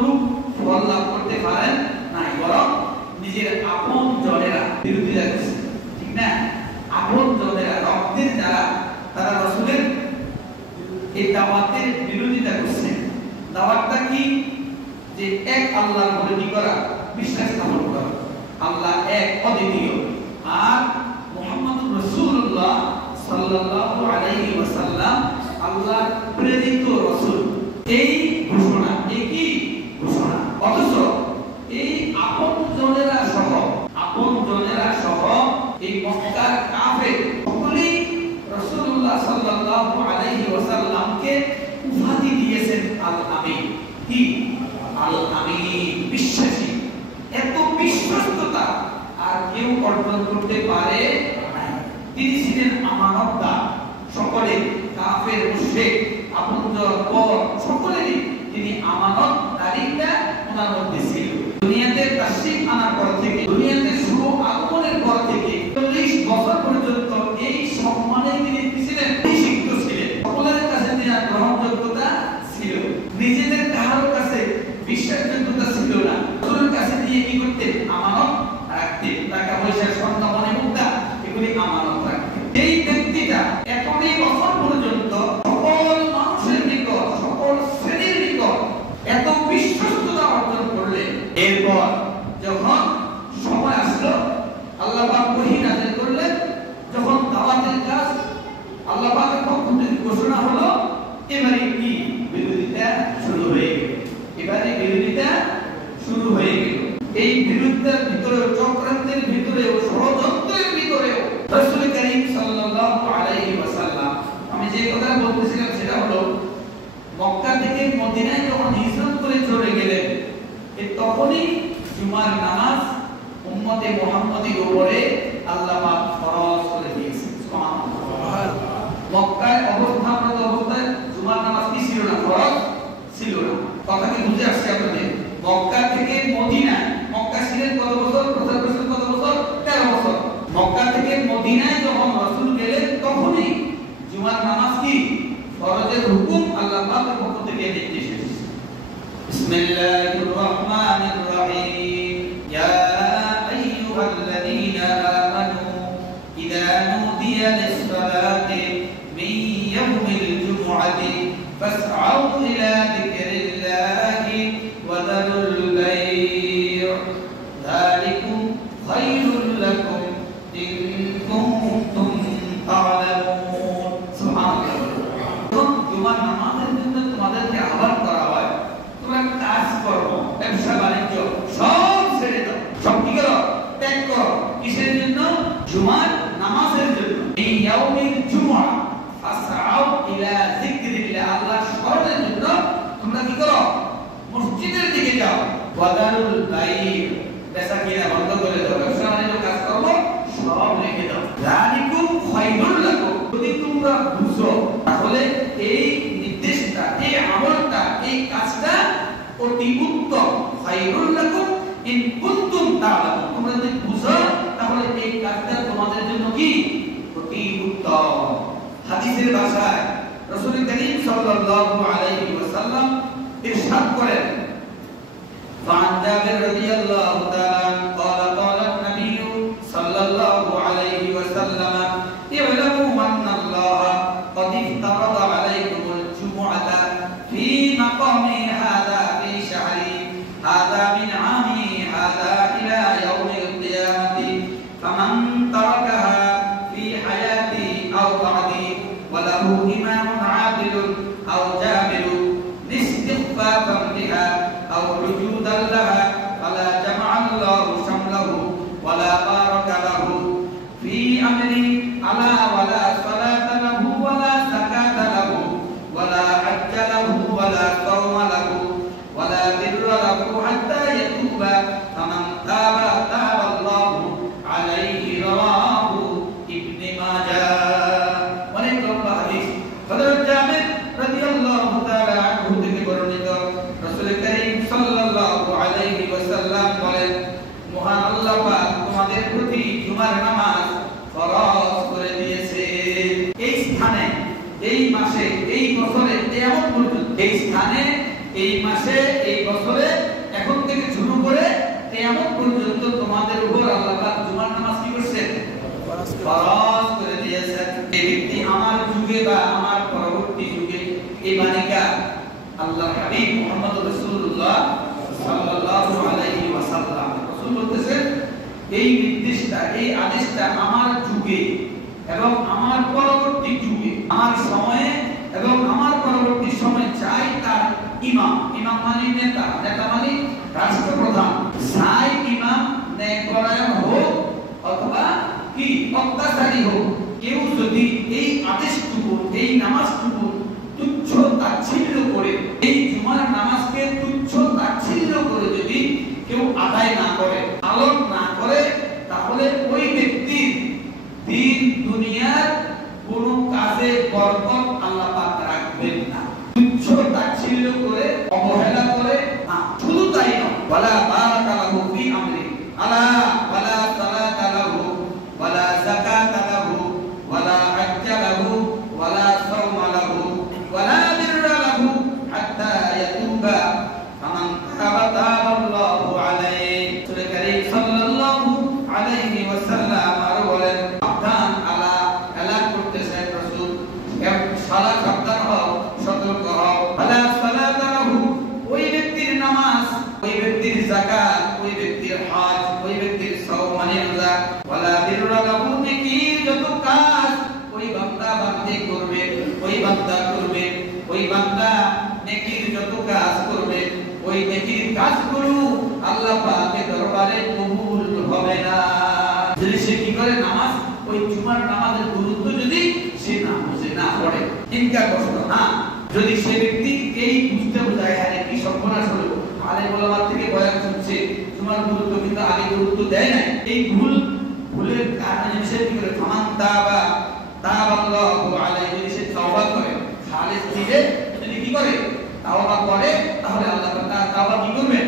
অনুরূপ ফল লাভ করতে পারেন নাই, বরং নিজের আপন জনেরা বিরোধিতা করছে, ঠিক না? আপন জনেরা রক্তের যারা, তারা রাসূলের এই দাওয়াতের বিরোধিতা করছে। দাওয়াতটা কি? যে এক আল্লাহর ভক্তি করা, বিশ্বাস স্থাপন করা, আল্লাহ এক অদ্বিতীয়, আর মুহাম্মদুর রাসূলুল্লাহ সাল্লাল্লাহু আলাইহি ওয়াসাল্লাম আল্লাহর প্রেরিত রাসূল, এই ঘোষণা, একই ঘোষণা। অথচ এই আপন জনেরা সহ এই মক্কার কাফের সকলেই রাসূলুল্লাহ সাল্লাল্লাহু আলাইহি ওয়াসাল্লামকে উপাধি দিয়েছেন আল আমিন। কি? আল আমিন, বিশ্বাসী। এত বিশ্বস্ততা আর কেউ অর্জন করতে পারে না। তিনি ছিলেন আমানতদার, সকলে কাফের মুশরিক আপনজন পর সকলেরই তিনি আমানতদারিতা ওনার মধ্যে ছিল। দুনিয়াতে তাশরীফ আনার পর থেকে, দুনিয়াতে শুভ আগমনের পর থেকে 40 বছর পর্যন্ত এই সম্মানে তিনি ছিলেন, শিক্ষিত ছিলেন, সকলের কাছে তিনি গ্রহণযোগ্যতা ছিল, নিজেদের কারোর কাছে বিশ্বাসযোগ্যতা ছিল না। রাসূলের কাছে দিয়ে কি করতেন? আমানত রাখতেন। টাকা পয়সা, স্বর্ণ মণি মুক্তা, এগুলি আমানত রাখতেন। এই ব্যক্তিটা এতই বছর পর্যন্ত সকল মানুষের নিকট, সকল শ্রেণীর নিকট এত বিশ্বস্ততা অর্জন করলেন। এরপর যখন সময় আসলো, আল্লাহ পাক ওহী নাযিল করলেন। যখন দাওয়াতের কাজ আল্লাহ পাকের পক্ষ থেকে ঘোষণা হলো, এবারে কি? বিরোধিতা শুরু হয়ে গেল। এই বিরোধিতার ভিতরে, চক্রান্তের ভিতরে, ষড়যন্ত্রের ভিতরে রাসূল করিম সাল্লাল্লাহু আলাইহি ওয়াসাল্লাম, আমি যে কথা বলতেছিলাম সেটা হলো, মক্কা থেকে মদিনায় যখন হিজরত করে চলে গেলেন, তখনই জুমার নামাজ উম্মতে মুহাম্মাদীর উপরে আল্লাহ পাক ফরজ করে দিয়েছেন। সুবহানাল্লাহ। মক্কায় অবস্থানরত অবস্থায় জুমার নামাজ কি ছিল না? ফরজ ছিল না। কথা কি বুঝে আসছে আপনাদের? মক্কা থেকে মদিনা, মক্কা ছিলেন কত বছর? প্রচার করেছেন কত বছর? 13 বছর। মক্কা থেকে মদিনায় যখন রাসূল গেলেন, তখনই জুমার নামাজ কি ফরজের হুকুম আল্লাহ পাকের পক্ষ থেকে নির্দেশ এসেছে। বিসমিল্লাহির রহমানির রহিম। ইয়া আইয়ুহাল্লাযীনা আমানু ইযা নুদিয়া লিস-সালাতি মিন ইয়াউমিল জুমআতি ফাসআউ ইলা যিকরিল্লাহি ওয়া যারুল বাই'আ যালিকুম খায়রুল লাকুম ইন কুনতুম তা'লামুন। সুবহানাল্লাহ। জুমার নামাজের জন্য তোমাদেরকে আহ্বান করা হয়, তোমরা কাজ করো, ব্যবসা বাণিজ্য সব ছেড়ে দাও, সব কি করো? ত্যাগ করো। কিসের জন্য? জুমার নামাজের জন্য। এই ইয়াউমিল জুমআ ফাসআউ ইলা যিকরিল্লাহ, আল্লাহর স্মরণের জন্য তোমরা কি করো? মসজিদের দিকে যাও। ওয়াদারুল বাই'আ, বেচা কিনা বন্ধ করে দাও, ব্যবসা বাণিজ্য কাজ করো সব রেখে দাও। যালিকুম খায়রুল লাকুম, যদি তোমরা বুঝো তাহলে এই নির্দেশটা, এই আমলটা, এই কাজটা অতি উত্তম। খায়রুল লাকুম ইন কুনতুম তা'লামুন, তোমরা যদি বুঝো তাহলে এই কাজটা তোমাদের জন্য কি? অতি উত্তম। হাদিসের ভাষায় রাসূল করিম সাল্লাল্লাহু আলাইহি ওয়াসাল্লাম ইরশাদ করেন, وعن جابر رضي الله تعالى قال قال النبي صلى الله عليه وسلم اعلموا أن الله قد افترض عليكم الجمعة في مقام هذا في شهري هذا من عامي هذا إلى يوم القيامة فمن تركها في حياتي أو بعدي وله إمام عادل أو جابر لاستخفافا بها أو وجودا لها فلا جمع الله شمله ولا بارك له في أمري ألا ولا صلاة له ولا زكاة له ولا حج له ولا صوم له ولا بر له حتى يتوب فمن تاب تاب الله عليه رواه ابن ماجه। অনেক লম্বা হাদিস। হযরত জাবের রাদিয়াল্লাহু তাআলা আনহু থেকে বর্ণিত, রাসূল করিম সাল্লাল্লাহু আলাইহি ওয়াসাল্লাম বলেন, মহান আল্লাহ পাক তোমাদের প্রতি জুমার নামাজ ফরজ করে দিয়েছে। এই স্থানে, এই মাসে, এই বছরে, কিয়ামত পর্যন্ত এই স্থানে, এই মাসে, এই বছরে ফরজ করে দিয়েছেন। এই ব্যক্তি আমার যুগে বা আমার পরবর্তী যুগে এই বাণীকা আল্লাহর হাবিব মুহাম্মদ রাসূলুল্লাহ সাল্লাল্লাহু আলাইহি ওয়াসাল্লাম রাসূল বলতেছেন এই নির্দেশটা এই আদেশটা আমার যুগে এবং আমার পরবর্তী যুগে আমার সময়ে এবং আমার পরবর্তী সময়ে চাই তার ইমাম মানে নেতা মানে রাষ্ট্রপ্রধান চাই ইমাম ন্যায়পরায়ণ হোক অথবা কি অত্যাচারী হোক, কেউ যদি এই আদেশটুকু এই নামাজটুকু তুচ্ছ তাচ্ছিল্য করে এই জুমার নামাজকে তুচ্ছ তাচ্ছিল্য করে যদি কেউ আদায় না করে পালন না করে তাহলে ওই ব্যক্তির দিন দুনিয়ার কোন কাজে বরকত আল্লাহ পাক রাখবেন না। তুচ্ছ তাচ্ছিল্য করে অবহেলা করে না, শুধু তাই নয়, ওয়ালা বারাকা লাহু ফি আমরি আলা ওয়ালা সালাতা লাহু ওয়ালা যাকাতা লাহু ওয়ালা হাজ্জা লাহু ওয়ালা সাওমা লাহু ওয়ালা বিররা লাহু হাত্তা ইয়াতুবা ফামান তাবা তাবাল্লাহু আলাইহি। রাসূল কারীম সাল্লাল্লাহু আলাইহি ওয়াসাল্লাম আর বলেন সাবধান আলা এলান করতেছেন রাসূল সালা সাবধান হও সতর্ক হও ওয়ালা সালাতা লাহু ওই ব্যক্তির নামাজ ওই ব্যক্তির যাকাত ওই ব্যক্তির হজ ওই ব্যক্তির সাওম মানে রোজা ওয়ালা বিররা লাহু নেকি যত কাজ ওই বান্দা বান্দী করবে ওই বান্দা করবে ওই বান্দা নেকির যত কাজ করবে ওই নেকির কাজগুলো আল্লাহ পাকের দরবারে কবুল হবে না যদি সে কি করে নামাজ ওই জুমার নামাজের গুরুত্ব যদি সে না বুঝে না পড়ে ইনকার কষ্ট না যদি সে ব্যক্তি এই বুঝতে বোঝায় আরে কি সর্বনাশ হলো আলেম ওলামা থেকে বয়ান শুনছে জুমার গুরুত্ব কিন্তু আগে গুরুত্ব দেয় না এই ভুলের কারণে সে কি করে ফামান তাবাল্লাহু আলাইহি যদি সে তওবা করে খালিস দিলে যদি কি করে তাওবা করে তাহলে আল্লাহ তাআলা তাওবা কি করবেন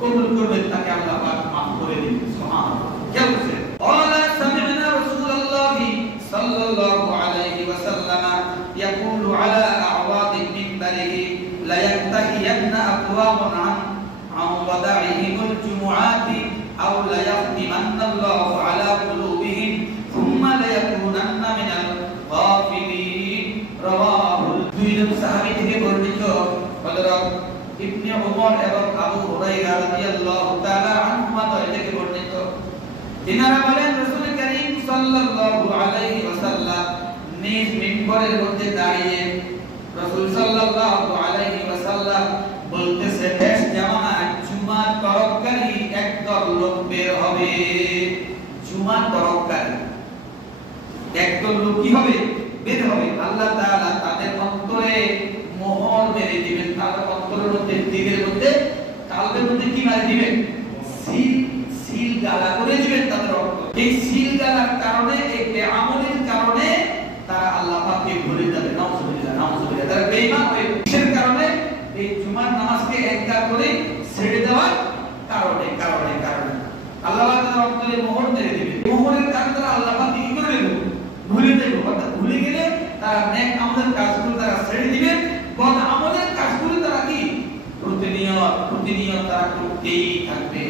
কবুল করবেন তাকে আল্লাহ পাক maaf করে দিবেন সুবহানাল্লাহ। কে বলছে ওয়ালা সামি'না রাসূলুল্লাহি সাল্লাল্লাহু আলাইহি ওয়াসাল্লাম ইয়াকুলু আলা আওয়াদি মিনবারিহি লা ইয়ানতাহিyanna aqwamun an wada'ihiল jumu'ati aw la yahtimanna Allahu ala qulubihim thumma la yakunanna minal ghafilin রাওয়াহুল দুইজন সাহাবী থেকে বর্ণিত হযরত ইবনে ওমর এবং আবু হুরায়রা রাদিয়াল্লাহু তাআলা আনহুমা থেকে বর্ণিত তিনারা বলেন রাসূল কারীম সাল্লাল্লাহু আলাইহি ওয়াসাল্লাম নিজ মিম্বরের মধ্যে দাঁড়িয়ে রাসূল সাল্লাল্লাহু আলাইহি ওয়াসাল্লাম বলতেছে শেষ জামানায় জুমার তরককারী একদল লোক বের হবে। জুমার তরককারী একদল লোক কি হবে বের হবে আল্লাহ তাআলা তাদের অন্তরে মোহর মেরে দিবেন তাদের অন্তরের মধ্যে দিলের মধ্যে কালবের মধ্যে কি মারে দিবেন সিল গালা করে দিবেন তাদের অন্তর এই সিল গালার কারণে এই আমলের কারণে তারা আল্লাহ পাককে ভুলে যাবে নাউজুবিল্লাহ তারা বেঈমান হয়ে কিসের কারণে এই জুমার নামাজকে ইনকার করে ছেড়ে দেওয়ার কারণে আল্লাহ তাআলা অন্তরে মোহর মেরে দিবেন মোহরের কারণে তারা আল্লাহ পাককে কি করে দেবে ভুলে যাবে অর্থাৎ ভুলে গেলে তারা নেক আমলের কাজগুলো তারা ছেড়ে দিবেন বদ আমলের কাজগুলো তারা কি প্রতিনিয়ত তারা করতেই থাকবে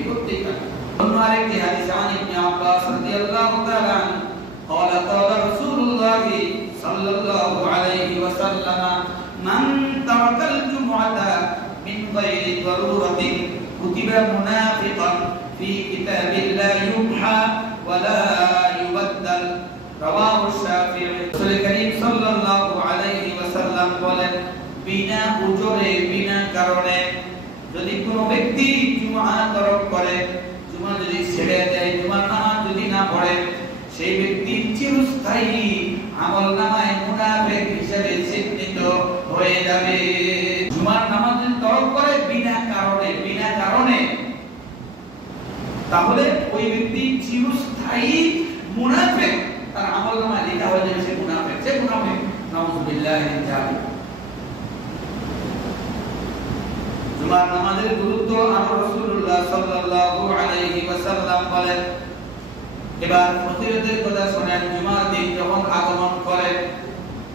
অন্য আরেকটি হাদিস আন ইবনে আব্বাস রাদিয়াল্লাহু তাআলা قال قال رسول الله صلى الله عليه وسلم من ترك الجمعة من غير ضرورة كتب منافقا في كتاب لا يمحى ولا يبدل رواه الشافعي رسول الكريم صلى الله عليه وسلم বলেন বিনা উজরে বিনা কারণে যদি কোনো ব্যক্তি জুমা তরক করে জুমা যদি ছেড়ে দেয় জুমার নামাজ যদি না পড়ে সেই ব্যক্তি চিরস্থায়ী আমলনামায় মুনাফিক হিসেবে চিহ্নিত হয়ে যাবে। জুমার নামাজ যদি তরক করে বিনা কারণে তাহলে ওই ব্যক্তি চিরস্থায়ী মুনাফিক তার আমলনামায় লেখা হয়ে যাবে সে মুনাফিক নাউজুবিল্লাহ জালিক। জুমার নামাজের গুরুত্ব আর রাসূলুল্লাহ সাল্লাল্লাহু আলাইহি ওয়াসাল্লাম বলেন এবার ফজিলতের কথা শুনেন জুমার দিন যখন আগমন করে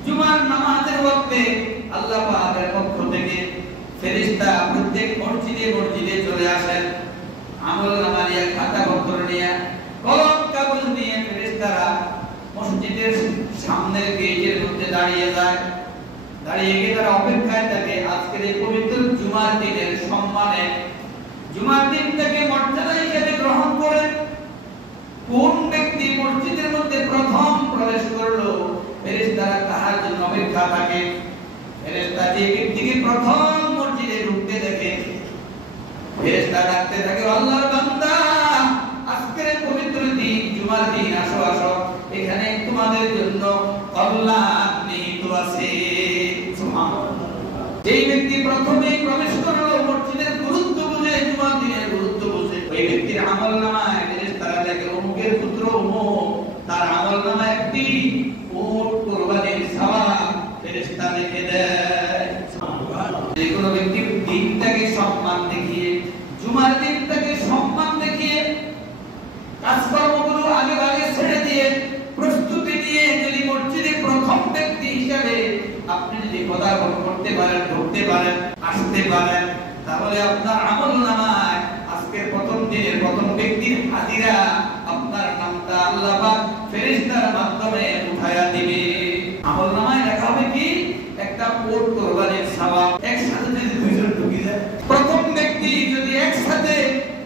জুমার নামাজের ওয়াক্তে আল্লাহ পাকের পক্ষ থেকে ফেরেশতা প্রত্যেক মসজিদে চলে আসেন আমলনামা নিয়ে খাতা পত্র নিয়ে কলম কাগজ নিয়ে ফেরেশতারা সামনের গেটের মধ্যে দাঁড়িয়ে যায়, দাঁড়িয়ে গিয়ে তারা অপেক্ষায় থাকে আজকের এই পবিত্র জুমার দিনের সম্মানে, জুমার দিনটাকে মর্যাদা হিসেবে গ্রহণ করে কোন ব্যক্তি মসজিদের মধ্যে প্রথম প্রবেশ করলো ফেরেশতারা তার জন্য অপেক্ষা থাকে। ফেরেশতা যে ব্যক্তিকে প্রথম মসজিদে ঢুকতে দেখে ফেরেশতা ডাকতে থাকে, আল্লাহর বান্দা আজকের পবিত্র দিন জুমার দিন, আসো আসো, এখানে তোমাদের জন্য কল্যাণ নিহিত আছে। সুবহানাল্লাহ। যেই ব্যক্তি প্রথমেই প্রবেশ করলো মসজিদের গুরুত্ব বুঝে, জুমার দিনের গুরুত্ব বুঝে, ওই ব্যক্তির আমলনামায় ফেরেশতারা দেখে অমুকের পুত্র অমুক, তার আমলনামায় একটি উট কুরবানির সওয়াব ফেরেশতা লিখে দেয়। সুবহানাল্লাহ। যে কোনো ব্যক্তি দিনটাকে সম্মান দেখিয়ে, জুমার দিনটাকে সম্মান দেখিয়ে কাজকর্মগুলো আগে আগে ছেড়ে দিয়ে প্রস্তুতি নিয়ে যদি মসজিদে প্রথম ব্যক্তি হিসাবে আপনি যদি পদার্পণ করতে পারেন, ঢুকতে পারেন, আসতে পারেন, তাহলে আপনার আমলনামায় আজকের প্রথম দিনের প্রথম ব্যক্তির হাজিরা আপনার নামটা আল্লাহ পাক ফেরেশতার মাধ্যমে উঠায়া দিবে। আমলনামায় লেখা হবে কি? একটা উট কুরবানির সওয়াব। একসাথে যদি দুইজন ঢুকে যায়, প্রথম ব্যক্তি যদি একসাথে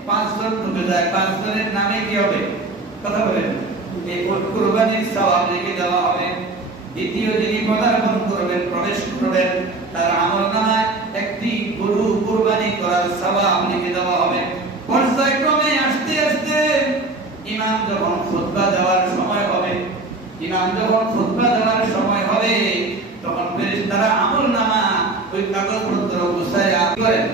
পাঁচজন ঢুকে যায়, পাঁচজনের নামে কি হবে? কথা বলেন। এই উট কুরবানির সওয়াব লিখে দেওয়া হবে। দ্বিতীয় যিনি পদার্পণ করবেন, প্রবেশ করবেন, তার আমলনামায় একটি গরু কুরবানি করার সওয়াব লিখে দেওয়া হবে। পর্যায়ক্রমে আস্তে আস্তে ইমাম যখন খুতবা দেওয়ার সময় হবে, ইমাম যখন খুতবা দেওয়ার সময় হবে, তখন ফেরেশতারা আমলনামা ওই কাগজপত্র গুছায়া করেন,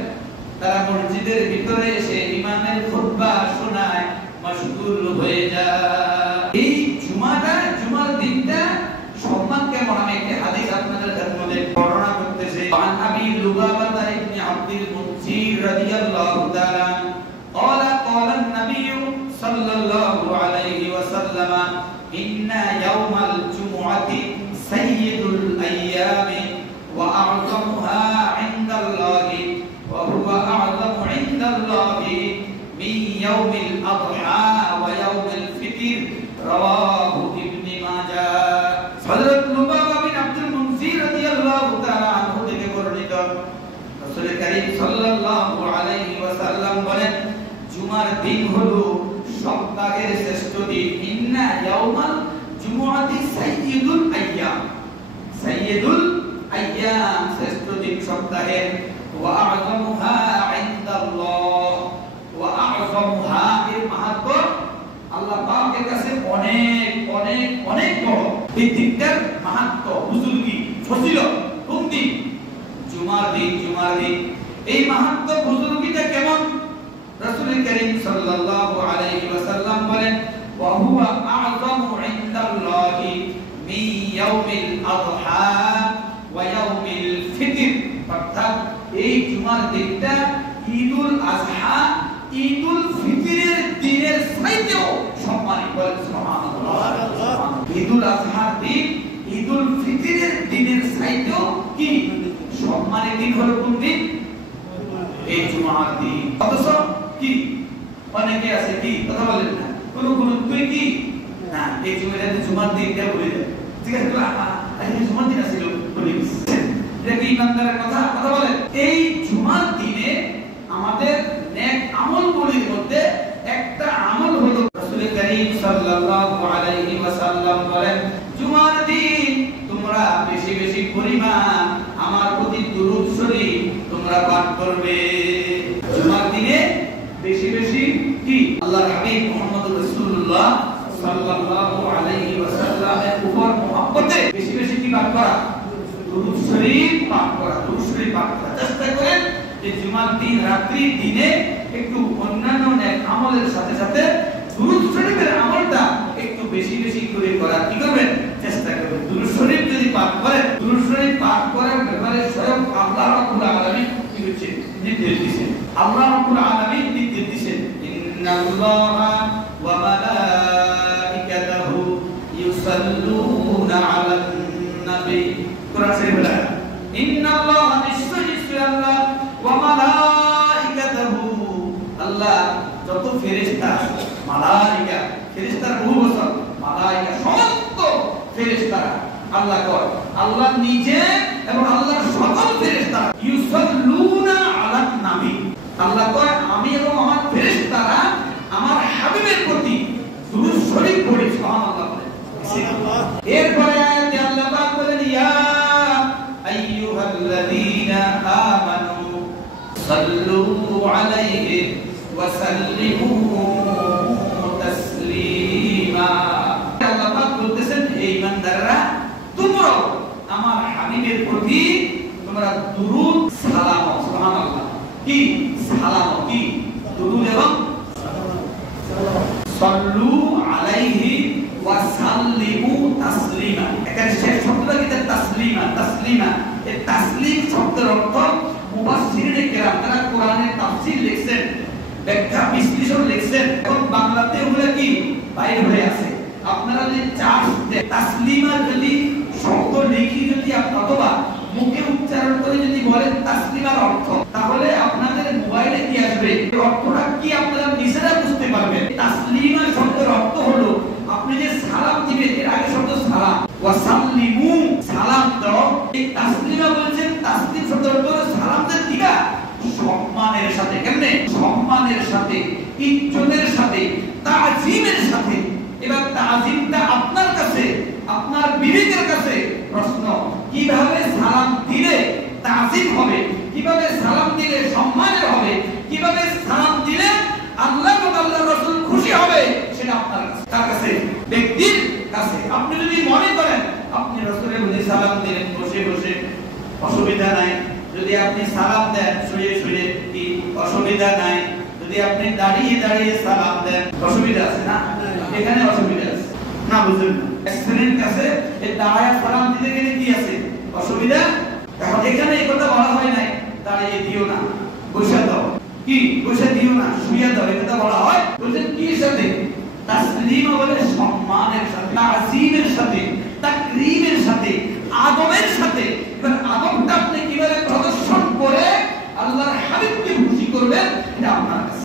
তারা মসজিদের ভিতরে এসে ইমামের খুতবা শোনায়, মশগুল হয়ে যায়। এই জুমার দিনটা সম্মান কেমন, আমি একটা হাদিস আপনাদের সামনে বর্ণনা করতেছি। আন আবি লুবাবা ইবনে আব্দুল মুনজির রাদিয়াল্লাহু তাআলা قال قال النبي صلى الله عليه وسلم إن يوم الجمعة سيد الأيام وأعظمها عند الله وهو أعظم عند الله من يوم الأضحى ويوم الفطر رواه ابن ماجه। হযরত লুবাবা বিন আব্দুল মুনজির রাদিয়াল্লাহু তাআলা আনহু থেকে বর্ণিত, রাসূল কারীম সাল্লাল্লাহু আলাইহি ওয়াসাল্লাম বলেন, জুমার দিন হলো সপ্তাহের শ্রেষ্ঠ দিন। ইন্না ইয়াউমাল জুমুআতি সাইয়্যিদুল আইয়াম, সাইয়্যিদুল আইয়াম শ্রেষ্ঠ দিন সপ্তাহের। ওয়া আযমুহা ইনদাল্লাহ, ওয়া আযমুহা এর মাহাত্ম্য আল্লাহ পাকের কাছে অনেক অনেক অনেক বড়। এই দিনটার মাহাত্ম্য, বুজুর্গি, ফজিলত কোন দিন? জুমার দিন। জুমার দিন এই মাহাত্ম্য বুজুর্গিটা কেমন? রাসূল কারীম সাল্লাল্লাহু আলাইহি ওয়াসাল্লাম বলেন, ওয়া হুয়া আযমু ইনদাল্লাহি মিন ইয়াউমিল আযহা ওয়া ইয়াউমিল ফিতর। অর্থাৎ এই জুমার দিনটা ঈদুল আযহা, ঈদুল ফিতরের দিনের চাইতেও সম্মানিত। বলেন সুবহানাল্লাহ। ঈদুল আযহার দিন ঈদুল ফিতরের দিনের চাইতেও কি সম্মানের দিন হলো কোন দিন? এই জুমার দিন। অথচ কি অনেকে আছে কি কথা বলেন না, কোন গুরুত্বই কি না, এই জুমার দিনটা বলে দেয়। ঠিক আছে, আজকে জুমার দিন আছিল বলে দিচ্ছেন, এটা কি ইমানদারের কথা? কথা বলেন। এই জুমার দিনে আমাদের নেক আমলগুলির মধ্যে একটা আমল হলো, রাসূল কারীম সাল্লাল্লাহু আলাইহি ওয়াসাল্লাম বলেন, জুমার দিন তোমরা বেশি বেশি পরিমাণ আমার প্রতি দুরূদ শরীফ তোমরা পাঠ করবে। জুমার দিনে বেশি বেশি কি আল্লাহর হাবিব মুহাম্মদুর রাসূলুল্লাহ সাল্লাল্লাহু আলাইহি ওয়াসাল্লামের উপর মহব্বতে বেশি বেশি কি পাঠ করা? দুরূদ শরীফ পাঠ করা, দুরূদ শরীফ পাঠ করা। চেষ্টা করেন যে জুমার দিন রাত্রি দিনে একটু অন্যান্য নেক আমলের সাথে সাথে দুরূদ শরীফের আমলটা একটু বেশি বেশি করে করার কি করবেন? চেষ্টা করবেন। দুরূদ শরীফ যদি পাঠ করেন, দুরূদ শরীফ পাঠ করার ব্যাপারে স্বয়ং আল্লাহ রাব্বুল আলামিন কি বলছেন? নির্দেশ দিয়েছেন। আল্লাহ রাব্বুল আলামিন নির্দেশ দিয়েছেন, ইন্নাল্লাহা ওয়া মালাইকাতাহু ইউসাল্লুনা আলান নবী। কোরআন শরীফে বলা, ইন্নাল্লাহা নিশ্চয়ই আল্লাহ ওয়া মালাইকাতাহু, আল্লাহ যত ফেরেশতা, মালাইকা, ফেরেশতার বহু বচন, মালাইকা সমস্ত ফেরেশতারা। আল্লাহ কয়, আল্লাহ নিজে এবং আল্লাহর সকল ফেরেশতারা ইউসাল্লুনা আলান নবী। আল্লাহ কয়, আমি এবং আমার ফেরেশতারা আমার হাবিবের প্রতি দুরূদ শরীফ পড়ি। সুবহানাল্লাহ। এরপরে আয়াতে আল্লাহ পাক বলেন, ইয়া আইয়ুহাল্লাযীনা আমানু সাল্লু আলাইহি ওয়া সাল্লিমু তাসলিমা। আল্লাহ পাক বলতেছেন, হে ঈমানদাররা, তোমরা আমার হাবিবের প্রতি তোমরা দুরূদ সালাম। সুবহানাল্লাহ। কি সালাম, কি দুরূদ এবং সাল্লু আলাইহি ওয়া সাল্লিমু তাসলিমা। এখানে শেষ শব্দটা কি? তাসলিমা। তাসলিমা, এই তাসলিম শব্দের অর্থ মুফাসসিরিনে কেরাম তারা কোরআনের তাফসীর লিখছেন, ব্যাখ্যা বিশ্লেষণ লিখছেন, এখন বাংলাতে ওগুলা কি বাইরে হয়ে আছে। আপনারা যদি চার্জ তাসলিমা যদি শব্দ লিখি, যদি অথবা মুখে উচ্চারণ করে যদি বলেন তাসলিমার অর্থ, তাহলে আপনাদের মোবাইলে কি আসবে, এই অর্থটা কি আপনারা নিজেরা বুঝতে পারবেন। তাসলিমা শব্দের অর্থ হলো আপনি যে সালাম দিবেন, এর আগে শব্দ সালাম, ওয়া সাল্লিমু সালাম দাও। এই তাসলিমা বলেছেন, তাসলিম শব্দের অর্থ হলো সালাম দিবা সম্মানের সাথে। কেমনে? সম্মানের সাথে, ইজ্জতের সাথে, তাজিমের সাথে। এবার তাজিমটা আপনার কাছে, আপনার বিবেকের কাছে প্রশ্ন, কিভাবে সালাম দিলে তাজিম হবে, কিভাবে সালাম দিলে সম্মানের হবে, কিভাবে সালাম দিলে আল্লাহ এবং আল্লাহর রাসূল খুশি হবে, সেটা আপনার কাছে। কার কাছে? ব্যক্তির কাছে। আপনি যদি মনে করেন আপনি রাসূলের প্রতি সালাম দিলেন বসে বসে, অসুবিধা নাই। যদি আপনি সালাম দেন শুয়ে শুয়ে, কি অসুবিধা নাই। যদি আপনি দাঁড়িয়ে দাঁড়িয়ে সালাম দেন, অসুবিধা আছে না? এখানে অসুবিধা আছে না, বুঝলেন? স্ত্রীর কাছে এই দাঁড়ায় সালাম দিতে গেলে কি আছে? অসুবিধা। এখন এখানে এই কথা বলা হয় নাই দাঁড়িয়ে দিও না, বসে দাও, কি বসে দিও না, শুয়ে দাও, এই কথা বলা হয়। বলছেন কি সাথে? তাসলিম বলে সম্মানের সাথে, তাজিমের সাথে, তাকরীমের সাথে, আদবের সাথে। এবার আদবটা আপনি কিভাবে প্রদর্শন করে আল্লাহর হাবিবকে খুশি করবেন, এটা আপনার কাছে।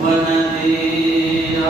ونذيرا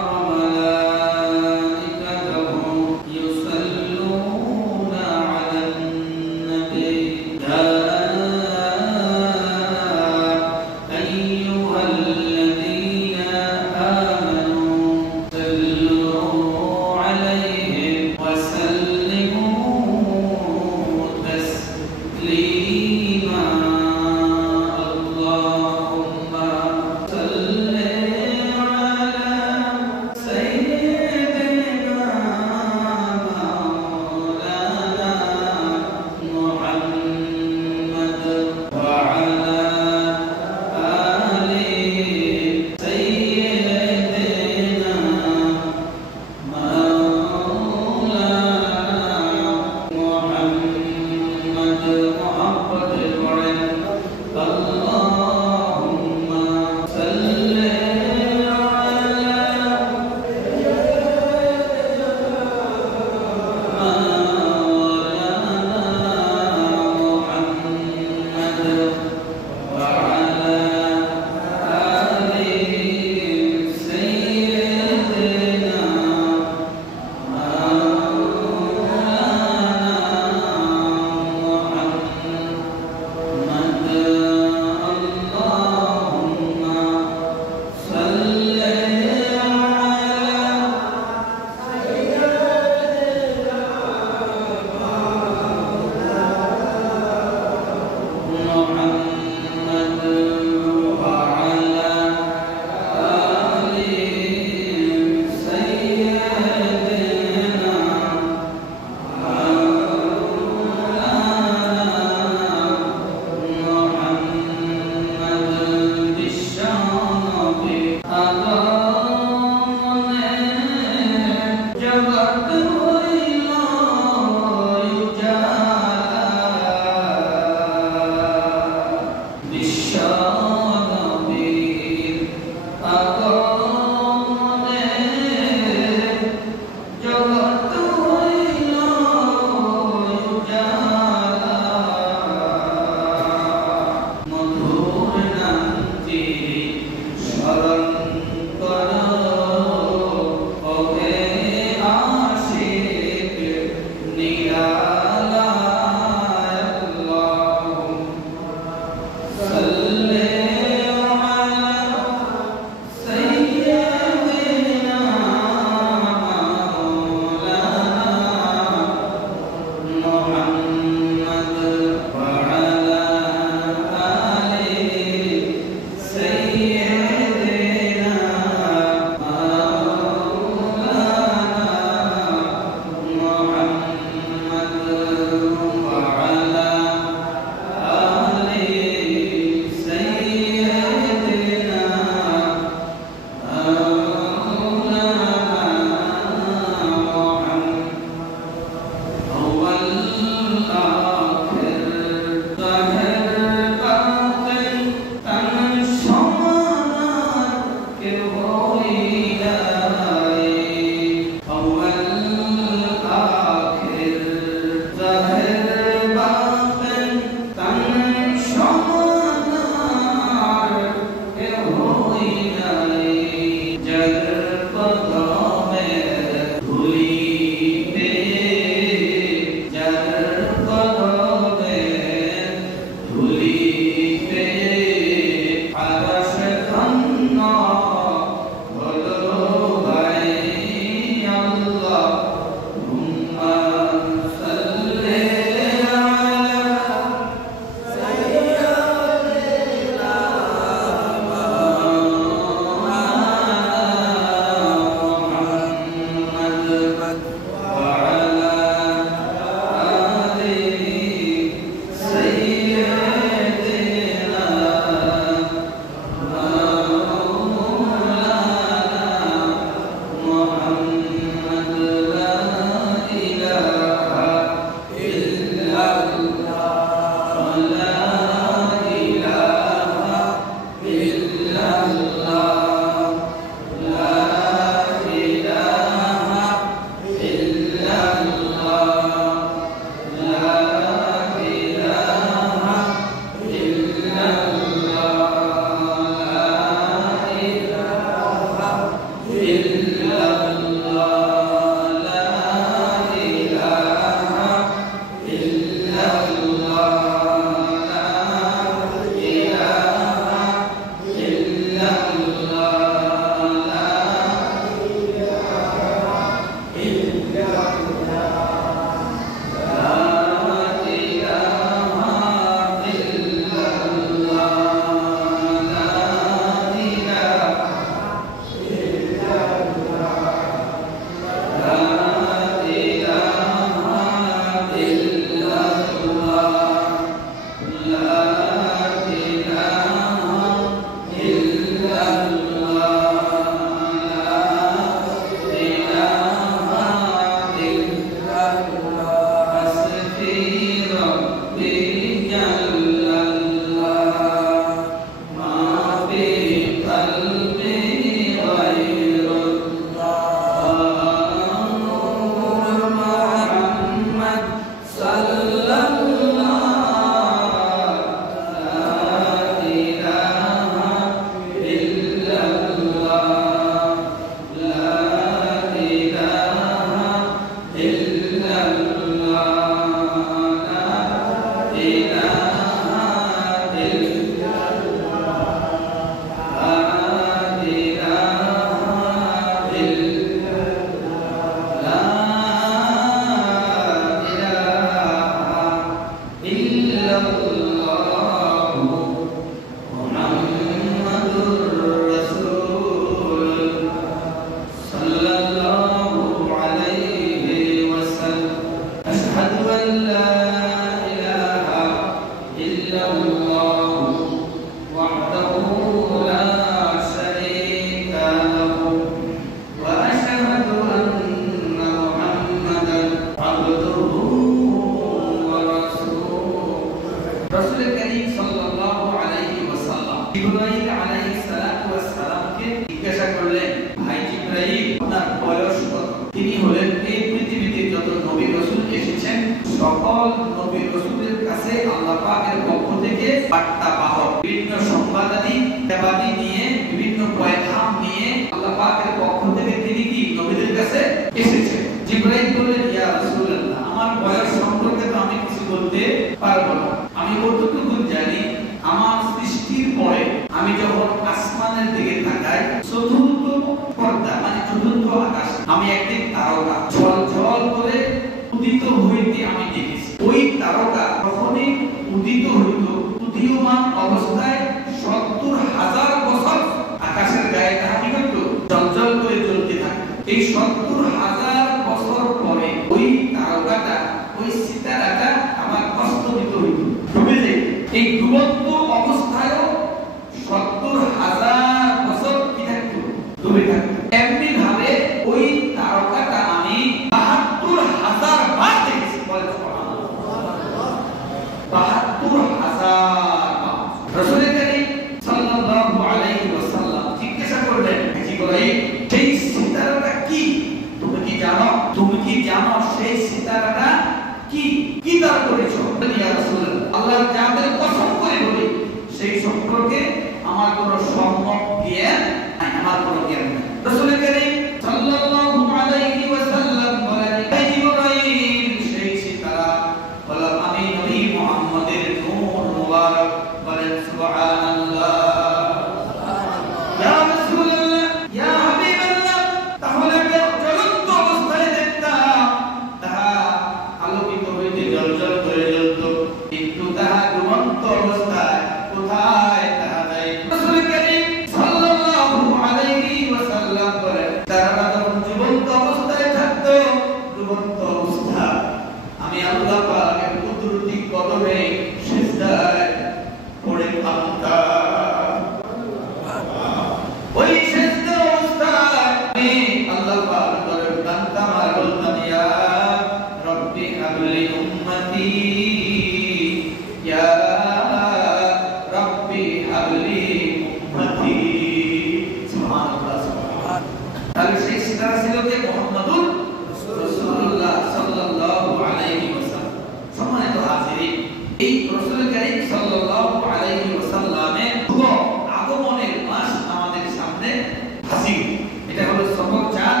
এটা এটা হলো সফর চাঁদ।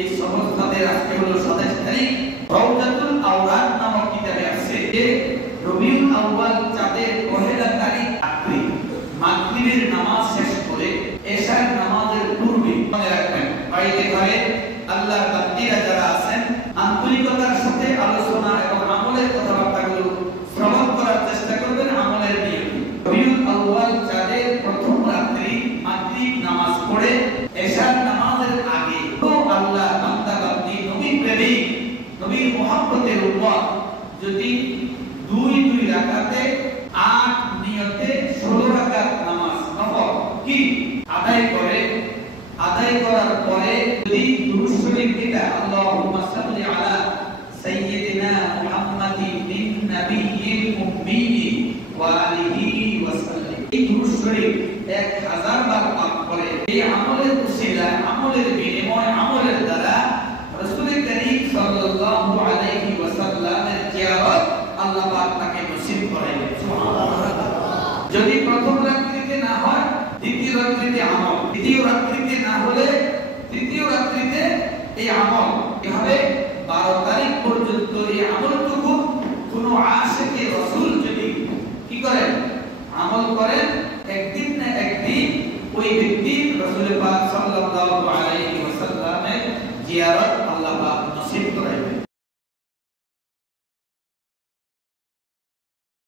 এই সফর চাঁদের আজকে হলো 27 তারিখ। রওজাতুল আওরাদ নামক কিতাবে আছে যে রবিউল আউয়াল চাঁদের পহেলা তারিখ রাত্রি মাগরিবের নামাজ শেষ করে এশার নামাজের পূর্বে মনে রাখবেন বাড়িতে ঘরে আল্লাহর বান্দিরা যারা আছেন আন্তরিকতার সাথে আলোচনা এবং আমলের কথাবার্তাগুলো শ্রবণ করার চেষ্টা করবেন আমলের নিয়মে। রবিউল আউয়াল চাঁদের প্রথম রাত্রি মাগরিব নামাজ পড়ে এশার নামাজের আগে তো আল্লাহ বান্দা বান্দি নবী প্রেমিক নবীর মুহাব্বতের উপর যদি দুই রাকাতে 8 নিয়তে 16 রাকাত নামাজ নফল কি আদায় করার পরে যদি দুরূদ শরীফ এটা আল্লাহুম্মা সাল্লি আলা সাইয়্যিদিনা মুহাম্মাদিন মিন নাবিয়্যিল উম্মিয়্যি ওয়া আলিহি ওয়া সাল্লাম এই দুরূদ শরীফ 1000 বার পাঠ করে এই আমলের উসিলায় আমলের বিনিময় আমলের দ্বারা রাসূল করিম সাল্লাল্লাহু আলাইহি ওয়াসাল্লামের জিয়ারত আল্লাহ পাক তাকে নসিব করাইবেন। সুবহানাল্লাহ। যদি প্রথম রাত্রিতে না হয় দ্বিতীয় রাত্রিতে আমল, দ্বিতীয় রাত্রিতে না হলে তৃতীয় রাত্রিতে এই আমল। এভাবে 12 তারিখ পর্যন্ত এই আমলটুকু কোন আশিকে রাসূল যদি কি করেন আমল করেন একদিন না একদিন ওই ব্যক্তি রাসূল পাক সাল্লাল্লাহু আলাইহি ওয়াসাল্লামের জিয়ারত আল্লাহ পাক নসিব করাইবেন।